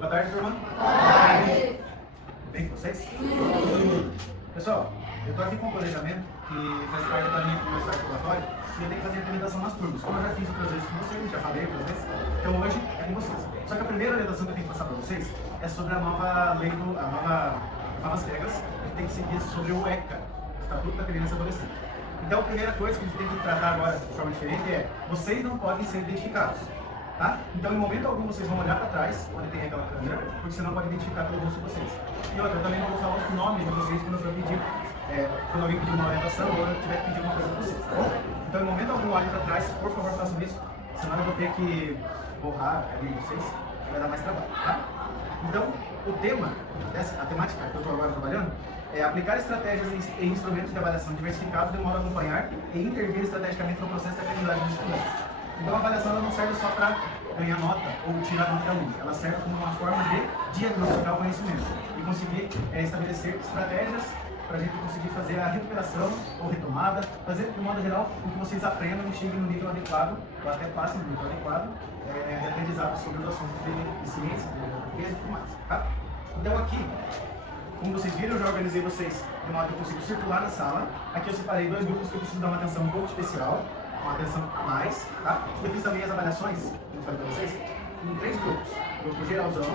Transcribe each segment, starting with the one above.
Boa tarde, turma. Boa tarde. Bem com vocês? Pessoal, eu estou aqui com um planejamento que faz parte da minha começar articulatório e eu tenho que fazer a implementação nas turmas. Como eu já fiz outras vezes com vocês, já falei outras vezes, então hoje é com vocês. Só que a primeira orientação que eu tenho que passar para vocês é sobre a nova lei, novas regras que tem que seguir sobre o ECA, Estatuto da Criança e Adolescente. Então a primeira coisa que a gente tem que tratar agora de forma diferente é: vocês não podem ser identificados. Tá? Então, em momento algum, vocês vão olhar para trás, onde tem aquela câmera, porque você não pode identificar pelo rosto de vocês. E outra, eu também não vou falar os nomes de vocês quando eu pedir, quando alguém pedir uma orientação ou eu tiver que pedir uma coisa para vocês, tá bom? Então, em momento algum, olhem para trás, por favor, façam isso, senão eu vou ter que borrar a de vocês, que vai dar mais trabalho, tá? Então, o tema, a temática que eu estou agora trabalhando, é aplicar estratégias e instrumentos de avaliação diversificados de modo a acompanhar e intervir estrategicamente no processo de aprendizagem dos estudantes. Então a avaliação ela não serve só para ganhar nota ou tirar nota de aluno, ela serve como uma forma de diagnosticar o conhecimento e conseguir estabelecer estratégias para a gente conseguir fazer a recuperação ou retomada, fazer de modo geral com que vocês aprendam e cheguem no nível adequado, ou até passem no nível adequado de aprendizado sobre os assuntos de ciência, de português e tudo mais. Tá? Então aqui, como vocês viram, eu já organizei vocês de modo que eu consigo circular na sala. Aqui eu separei dois grupos que eu preciso dar uma atenção um pouco especial, uma atenção a mais, tá? Eu fiz também as avaliações, como eu falei para vocês, em 3 grupos. O grupo geralzão,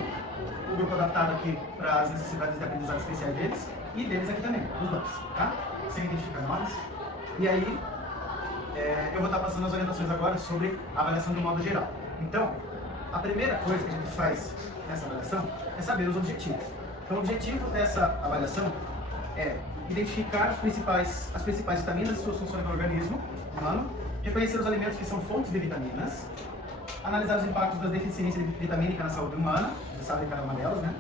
o grupo adaptado aqui para as necessidades de aprendizado especiais deles, e deles aqui também, os dois, tá? Sem identificar nomes. E aí, eu vou estar passando as orientações agora sobre a avaliação de um modo geral. Então, a primeira coisa que a gente faz nessa avaliação é saber os objetivos. Então, o objetivo dessa avaliação é identificar as principais vitaminas e suas funções no organismo humano, reconhecer os alimentos que são fontes de vitaminas, analisar os impactos da deficiência vitamínica na saúde humana, você sabe cada uma delas, né?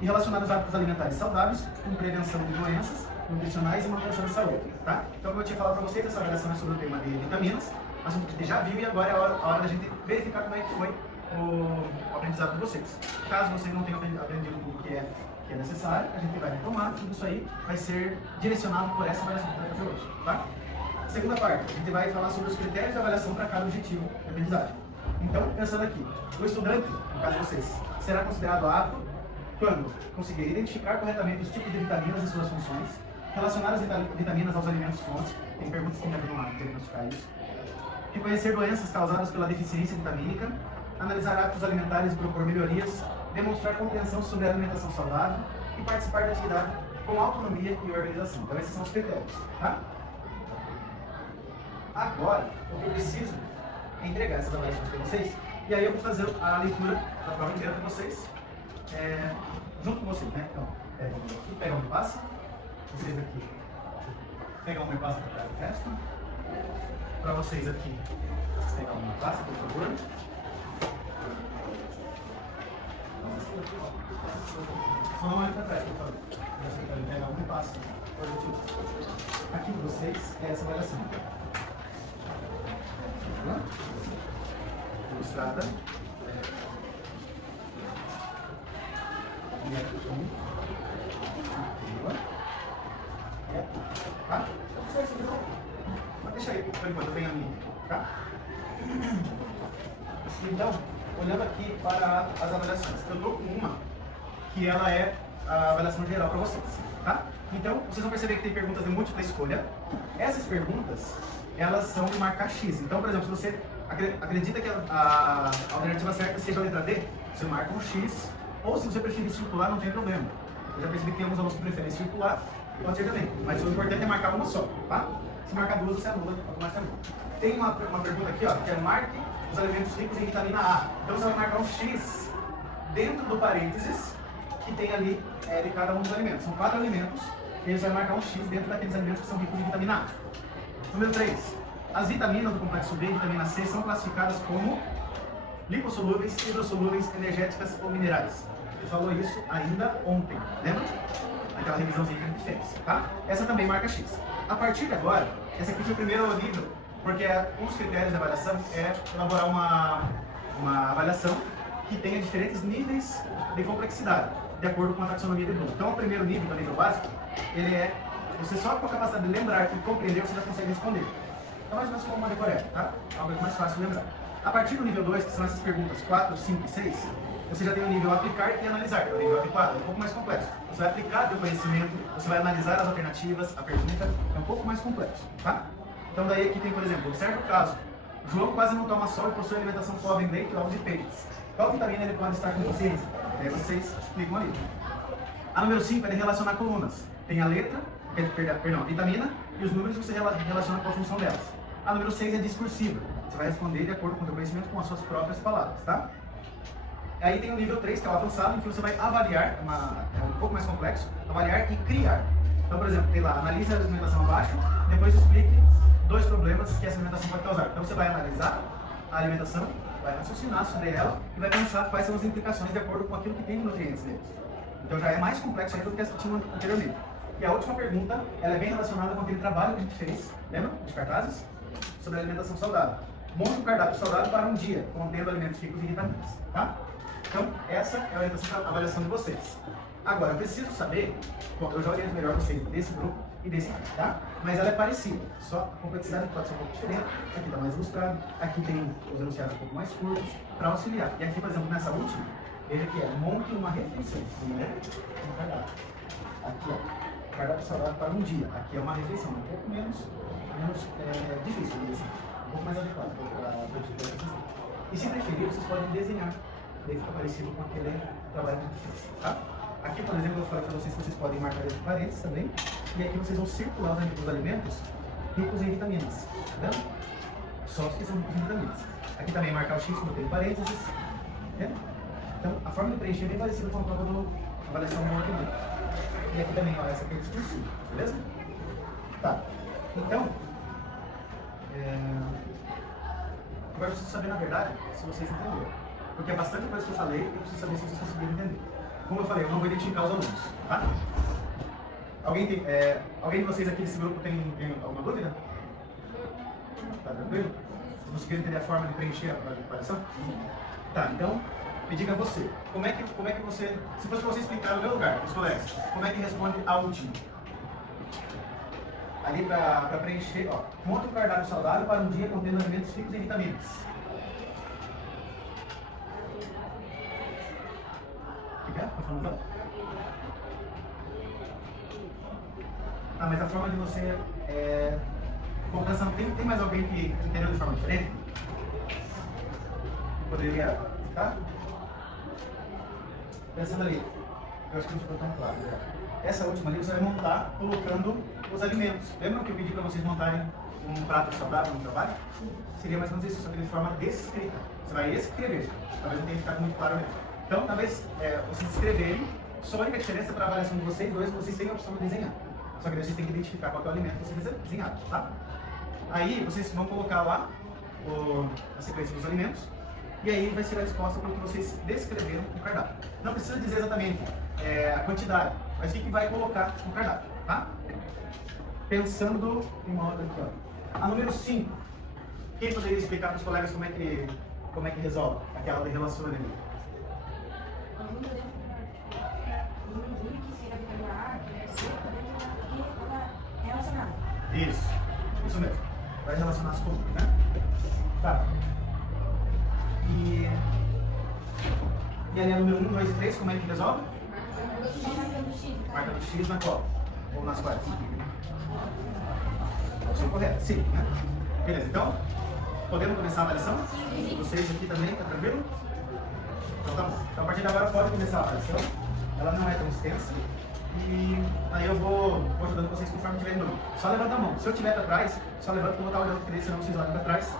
E relacionar os hábitos alimentares saudáveis com prevenção de doenças nutricionais e manutenção da saúde, tá? Então, como eu tinha falado para vocês, essa avaliação é sobre o tema de vitaminas, assunto que a gente já viu e agora é a hora da gente verificar como é que foi o aprendizado de vocês. Caso vocês não tenham aprendido tudo que é necessário, a gente vai retomar, tudo isso aí vai ser direcionado por essa avaliação que a gente vai fazer hoje, tá? Segunda parte, a gente vai falar sobre os critérios de avaliação para cada objetivo de aprendizagem. Então, pensando aqui, o estudante, no caso de vocês, será considerado apto quando conseguir identificar corretamente os tipos de vitaminas e suas funções, relacionar as vitaminas aos alimentos fontes, tem perguntas que me ajudam a diagnosticar isso, reconhecer doenças causadas pela deficiência vitamínica, analisar hábitos alimentares e propor melhorias, demonstrar compreensão sobre a alimentação saudável e participar da atividade com autonomia e organização. Então, esses são os critérios, tá? Agora, o que eu preciso é entregar essas avaliações para vocês, e aí eu vou fazer a leitura da prova inteira para vocês, junto com vocês, né? Então, pega um e passa, vocês aqui, pega um e passa para o resto, para vocês aqui, pega um e passa, por favor. Só não olhe para trás, por favor. Você pode pegar um e passa, aqui para vocês é essa avaliação. Ilustrada. E aqui tá? Mas deixa aí por enquanto, eu tenho a minha, tá? Então, olhando aqui para as avaliações, eu estou com uma que ela é a avaliação geral para vocês, tá? Então, vocês vão perceber que tem perguntas de múltipla escolha. Essas perguntas, elas são de marcar X. Então, por exemplo, se você acredita que a alternativa certa seja a letra D, você marca um X, ou se você preferir circular, não tem problema. Eu já percebi que tem alguns alunos que preferem circular, pode ser também, mas o importante é marcar uma só, tá? Se marcar duas, você anula automaticamente. Tem uma pergunta aqui, ó, que é marque os alimentos ricos em vitamina A. Então você vai marcar um X dentro do parênteses que tem ali de cada um dos alimentos. São 4 alimentos, e você vai marcar um X dentro daqueles alimentos que são ricos em vitamina A. Número 3. As vitaminas do complexo B e vitamina C são classificadas como lipossolúveis, hidrossolúveis, energéticas ou minerais. Ele falou isso ainda ontem, lembra? Aquela revisãozinha que a gente fez, tá? Essa também marca X. A partir de agora, esse aqui foi o primeiro nível, porque um dos critérios de avaliação é elaborar uma avaliação que tenha diferentes níveis de complexidade, de acordo com a taxonomia de Bloom. Então, o primeiro nível, o nível básico, ele é você só com a capacidade de lembrar e compreender, você já consegue responder. Então, mais ou menos como uma decoreba, tá? Algo mais fácil de lembrar. A partir do nível 2, que são essas perguntas 4, 5 e 6, Você já tem o nível aplicar e analisar, é o nível aplicado, é um pouco mais complexo. Você vai aplicar o conhecimento, você vai analisar as alternativas, a pergunta é um pouco mais complexo, tá? Então daí aqui tem, por exemplo, observe o caso. João quase não toma sol e possui alimentação pobre em leite, ovos e peixes. Qual vitamina ele pode estar com deficiência? Aí vocês explicam ali. A número 5 é de relacionar colunas. Tem a letra, a vitamina, e os números você relaciona com a função delas. A número 6 é discursiva. Você vai responder de acordo com o seu conhecimento com as suas próprias palavras, tá? Aí tem o nível 3, que é o avançado, em que você vai avaliar, é um pouco mais complexo, avaliar e criar. Então, por exemplo, tem lá, analise a alimentação abaixo, depois explique 2 problemas que essa alimentação pode causar. Então você vai analisar a alimentação, vai raciocinar sobre ela e vai pensar quais são as implicações de acordo com aquilo que tem de nutrientes neles. Então já é mais complexo ainda do que tinha anteriormente. E a última pergunta, ela é bem relacionada com aquele trabalho que a gente fez, lembra? Os cartazes? Sobre a alimentação saudável. Monte um cardápio saudável para um dia, contendo alimentos ricos em vitaminas, tá? Então, essa é a avaliação de vocês. Agora, eu preciso saber, eu já oriento melhor vocês desse grupo e desse aqui, tá? Mas ela é parecida, só a complexidade pode ser um pouco diferente. Aqui está mais ilustrado, aqui tem os enunciados um pouco mais curtos, para auxiliar. E aqui, por exemplo, nessa última, veja que é monte uma refeição, não é um cardápio. Aqui, ó, cardápio saudável para um dia. Aqui é uma refeição, um pouco menos difícil, um pouco mais adequado para a. E se preferir, vocês podem desenhar. Daí fica parecido com aquele trabalho que a gente fez, tá? Aqui, por exemplo, eu falei para vocês que vocês podem marcar entre parênteses também. E aqui vocês vão circular os alimentos ricos em vitaminas, tá vendo? Só os que são ricos em vitaminas. Aqui também marcar o X como tem parênteses, tá? Então, a forma de preencher é bem parecida com a prova da avaliação do argumento. E aqui também, ó, essa aqui é discursiva, beleza? Tá. Então, agora eu preciso saber, na verdade, se vocês entenderam. Porque é bastante coisa que eu falei e eu preciso saber se vocês conseguiram entender. Como eu falei, eu não vou identificar os alunos, tá? Alguém de vocês aqui desse grupo tem alguma dúvida? Tá tranquilo? Conseguiram entender a forma de preencher a avaliação? Tá, então, me diga você, como é que você, se fosse para você explicar no meu lugar, os colegas, como é que responde a última? Ali para preencher, ó, monta um cardápio saudável para um dia contendo alimentos ricos em vitaminas. Ah, mas a forma de você compreensão, tem mais alguém que entendeu de forma diferente? Poderia, tá? Pensando ali, eu acho que não ficou tão claro. Essa última ali você vai montar colocando os alimentos. Lembram que eu pedi para vocês montarem um prato saudável no trabalho? Seria mais ou menos isso, só que de forma descrita. Você vai escrever, talvez não tenha ficado muito claro mesmo. Então, talvez vocês escreverem, só a única diferença para a avaliação de vocês dois, vocês têm a opção de desenhar. Só que vocês têm que identificar qual é o alimento que vocês desenharam, tá? Aí, vocês vão colocar lá a sequência dos alimentos, e aí vai ser a resposta para o que vocês descreveram no cardápio. Não precisa dizer exatamente a quantidade, mas o que vai colocar no cardápio, tá? Pensando em uma outra aqui, ó. A número 5. Quem poderia explicar para os colegas como é que resolve aquela de relacionamento? Isso mesmo. Vai relacionar as colunas, né? Tá. E ali a número 1, 2 e 3, como é que resolve? Marca do X na qual? Ou nas quais? Opção correta, sim, né? Beleza, então, podemos começar a avaliação? Vocês aqui também, tá tranquilo? Então tá bom. Então a partir de agora pode começar a avaliação. Ela não é tão extensa. E aí eu vou ajudando vocês conforme tiverem dúvida. Só levanta a mão. Se eu estiver para trás, só levanta que eu vou estar olhando para eles, senão vocês olham para trás.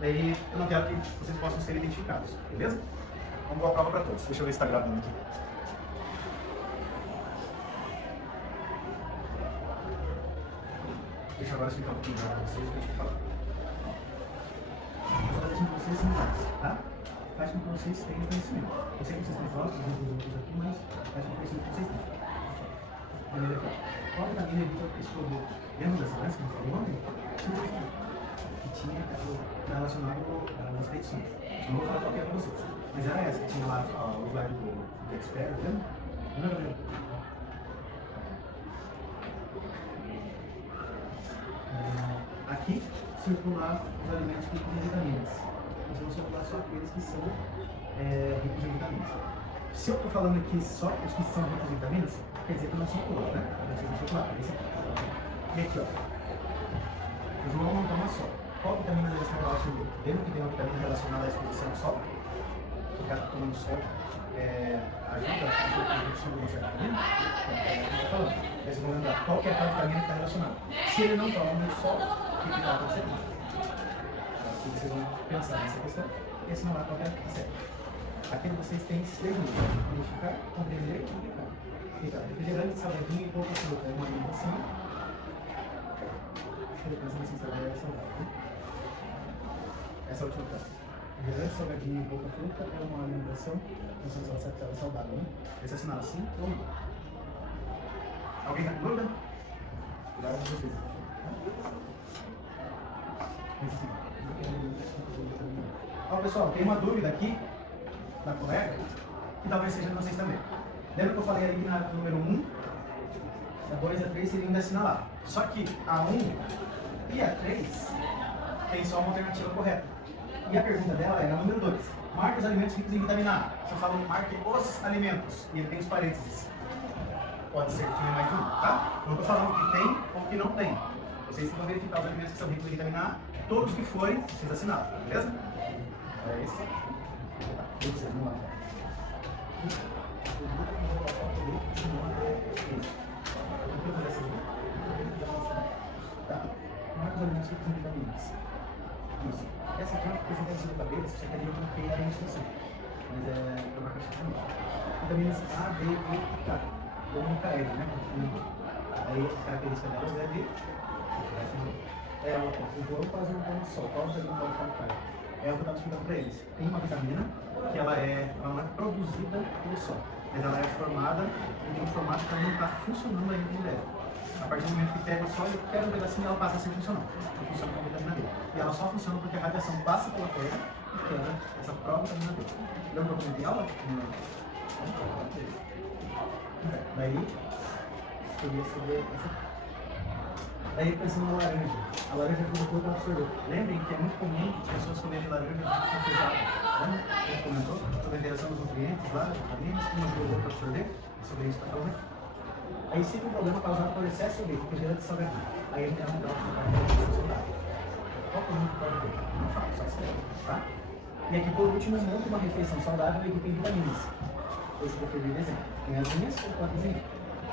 Daí eu não quero que vocês possam ser identificados, beleza? Vamos boa prova para todos. Deixa eu ver se está gravando aqui. Deixa eu agora explicar um pouquinho para vocês o que a gente fala. Vou fazer com que vocês similares, tá? Faz com que vocês tenham conhecimento. Eu sei que vocês têm fotos, os outros aqui, mas faz com que vocês tenham. Primeiro aqui, qual vitamina evita esse produto? Lembra dessa doença que a gente falou ontem? Que tinha relacionado às petições. Não vou falar qual que é para vocês, mas era essa que tinha lá o slide do Expert, lembra? Lembra? Aqui, circular os alimentos que contêm vitaminas. Nós vamos circular só aqueles que são ricos em vitaminas. Se eu estou falando aqui só os que são ricos em vitaminas, quer dizer que não são todos, né? Não sei se eu claro, esse aqui. E aqui, ó. Eu vou montar uma só. Qual vitamina deve ser relacionada? Lembra que tem uma vitamina relacionada à exposição ao sol? Que o cara tá tomando sol ajuda a redução do certo vitamina? Estou falando. Eles vão lembrar qual que é aquela vitamina que está relacionada. Se ele não toma muito sol, o que vai acontecer? Vocês vão pensar nessa questão. Esse não é qualquer certo. Aqui vocês têm esses três níveis: unificar, compreender e aplicar. Então, refrigerante, salgadinho e pouca fruta é uma alimentação. Depois a saudável é saudável. Essa última frase. Refrigerante, salgadinho e pouca fruta é uma alimentação. Não sei se ela sabe que ela é saudável, né? Esse assinado assim ou não? Alguém está com dúvida? Cuidado com vocês. Ó, pessoal, tem uma dúvida aqui na colega que talvez seja de vocês também. Lembra que eu falei ali que na número 1, a 2 e a 3 seriam de assinalar. Só que a 1 e a 3 tem só uma alternativa correta. E a pergunta dela era a número 2. Marque os alimentos ricos em vitamina A. Se eu falo marque os alimentos e ele tem os parênteses, pode ser que tenha mais de um, tá? Não estou falando que tem ou que não tem. Vocês vão verificar os alimentos que são ricos em vitamina A, todos que forem, vocês assinaram, beleza? É esse. Vamos lá. Tá. Marca os alimentos ricos em vitaminas. Isso. Essa aqui é uma apresentação do cabelo, você queria que era a instrução. Mas é uma caixa também. Vitaminas A, D, E e K. Ou um KL, né? Aí a característica delas é de. Eu vou fazer um pão de sol. Qual seria um pão de sol? É o que eu estava explicando para eles. Tem uma vitamina que ela não é produzida pelo sol, mas ela é formada em um formato que ela não está funcionando ainda como deve. A partir do momento que pega o sol e quebra um pedacinho, ela passa a ser funcional. Não funciona com a vitamina D. E ela só funciona porque a radiação passa pela terra e quebra essa própria vitamina D. Lembra que eu comentei aula? Daí, queria saber essa. Daí pensando na laranja. A laranja é tudo corpo absorveu. Lembrem que é muito comum as pessoas comerem laranja com feijoada. Lembra? A gente comentou sobre a interação dos nutrientes lá, vitaminas, que uma ajuda o outro a absorver. Sobre isso que está falando. Aí sempre um problema causado por excesso de refrigerante e salgadinho. Aí ele tem uma parte saudável. Qual que muito pode ter? Não falo, só escreve, tá? E aqui por último, monta uma refeição saudável e que tem vitaminas. Esse que eu fiz o desenho. Tem as linhas ou quantas linhas?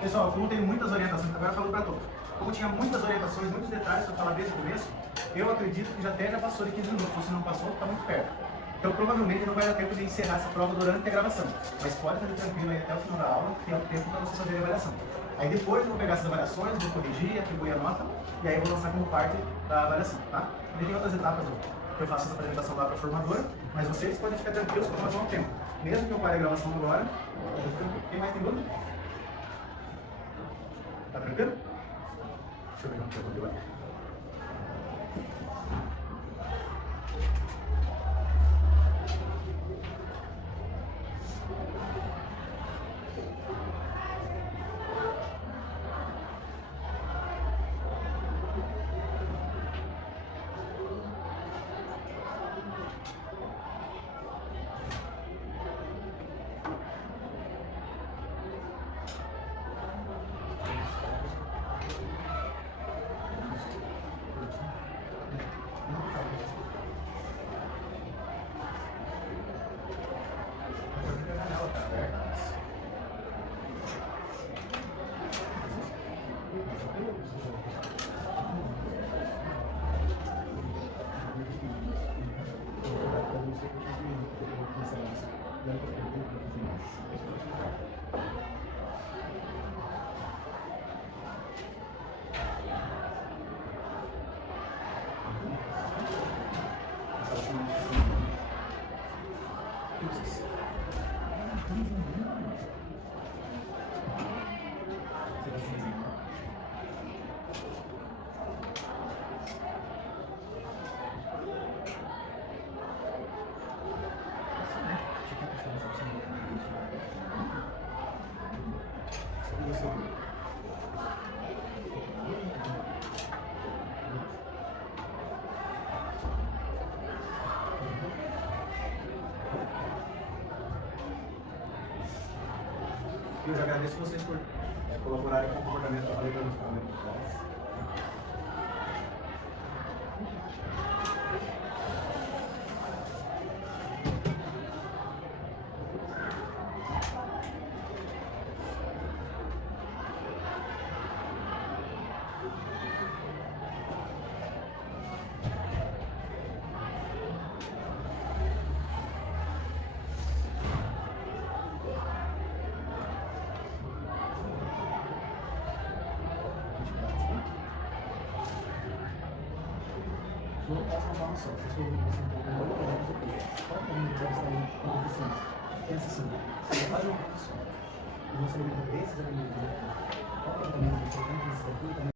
Pessoal, como tem muitas orientações, agora eu falo para todos. Como tinha muitas orientações, muitos detalhes para falar desde o começo, eu acredito que já passou de 15 minutos. Se não passou, está muito perto. Então provavelmente não vai dar tempo de encerrar essa prova durante a gravação. Mas pode fazer tranquilo aí até o final da aula, que é o tempo para vocês fazerem a avaliação. Aí depois eu vou pegar essas avaliações, vou corrigir, atribuir a nota, e aí eu vou lançar como parte da avaliação, tá? E tem outras etapas que eu faço essa apresentação lá para a formadora, mas vocês podem ficar tranquilos com relação ao tempo. Mesmo que eu pare a gravação agora, quem mais tem dúvida? Tá tranquilo? Deixa eu ver como que eu vou agora. E eu já agradeço vocês por colaborarem com o comportamento que eu falei para vocês. Não posso contar uma só. Se eu pensa assim, se eu faço uma coisa só, e você me dá esses alimentos, qual é o caminho que você tem que aqui também?